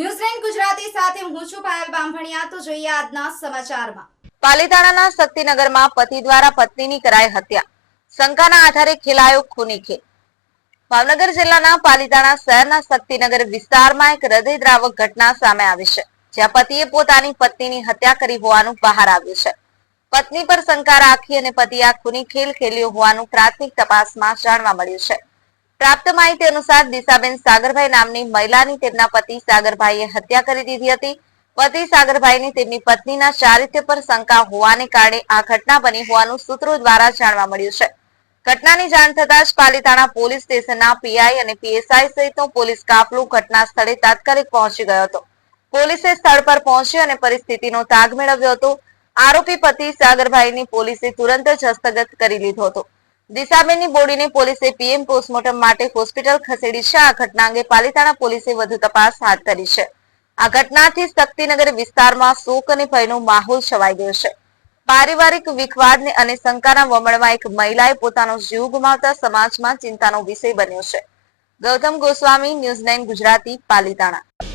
ન્યૂઝ9 ગુજરાતી સાથે હું છું પાયલ બામભણિયા। તો જોઈએ આજના સમાચારમાં। પાલીતાણાના શક્તિનગરમાં પતિ દ્વારા પત્નીની કરાઈ હત્યા, શંકાના આધારે ખેલાયો ખૂની ખેલ। ભાવનગર જિલ્લાના પાલીતાણા શહેરના શક્તિનગર વિસ્તારમાં એક હૃદયદ્રાવક ઘટના સામે આવી છે, જ્યાં પતિએ પોતાની પત્નીની હત્યા કરી હોવાનું બહાર આવ્યું છે। પત્ની પર શંકા રાખી અને પતિએ આ ખૂની ખેલ ખેલ્યો હોવાનું પ્રાથમિક તપાસમાં જાણવા મળ્યું છે। પ્રાપ્ત માહિતી અનુસાર દિશાબેન સાગરભાઈ નામની મહિલાની તેમના પતિ સાગરભાઈએ હત્યા કરી દીધી હતી। પતિ સાગરભાઈની તેમની પત્નીના ચારિત્ર્ય પર શંકા હોવાને કારણે આ ઘટના બની હોવાનું સૂત્રો દ્વારા જાણવા મળ્યું છે। ઘટનાની જાણ થતાં જ પાલીતાણા પોલીસ સ્ટેશનના પીઆઈ અને પીએસઆઈ સહિતનો પોલીસ કાફલો ઘટના સ્થળે તાત્કાલિક પહોંચી ગયો હતો। પોલીસે સ્થળ પર પહોંચી અને પરિસ્થિતિનો તાગ મેળવ્યો હતો। આરોપી પતિ સાગરભાઈની પોલીસે તુરંત જ હસ્તગત કરી લીધો હતો। દિશાબેનની બોડીને પોલીસે પીએમ પોસ્ટમોર્ટમ માટે હોસ્પિટલ ખસેડી છે। આ ઘટના અંગે પાલીતાણા પોલીસે વધુ તપાસ હાથ ધરી છે। આ ઘટનાથી શક્તિનગર વિસ્તારમાં શોક અને ભયનો માહોલ છવાઈ ગયો છે। પારિવારિક વિખવાદ અને શંકાના વમળમાં એક મહિલાએ પોતાનો જીવ ગુમાવતા સમાજમાં ચિંતાનો વિષય બન્યો છે। ગૌતમ ગોસ્વામી, ન્યૂઝ9 ગુજરાતી, પાલીતાણા।